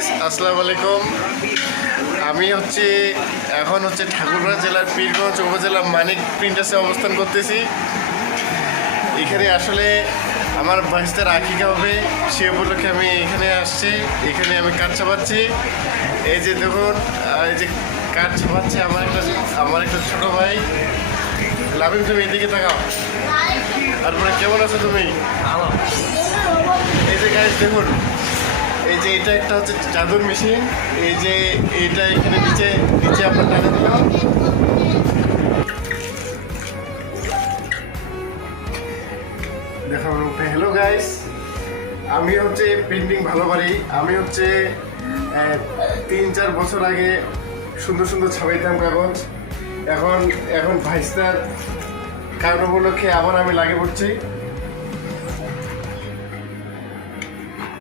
Guys, আসসালামু আলাইকুম। আমি এখন ঠাকুরগাঁও জেলার পীরগঞ্জ উপজেলার মানিক প্রিন্টার্সে অবস্থান করতেছি। এখানে আসলে আমার ভাইস্তার আকিকা হবে, সে উপলক্ষে আমি এখানে আসছি। এখানে আমি কাঠ ছাপাচ্ছি। এই যে দেখুন, এই যে কাঠ ছাপাচ্ছে আমার একটা ছোট ভাই লাভিম। তুমি এদিকে তাকাও। তারপরে কেমন আছো তুমি? এই যে গাইস দেখুন, এই যে এটা একটা হচ্ছে চাদর মেশিন। এই যে এটা এখানে নিচে আপনার টানে দিলাম। দেখো, হ্যালো গাইস, আমি পেন্টিং ভালো পারি। আমি 3-4 বছর আগে সুন্দর সুন্দর ছাপাইতাম কাগজ। এখন ভাইস্তার কারণ উপলক্ষে আবার আমি লাগে পড়ছি।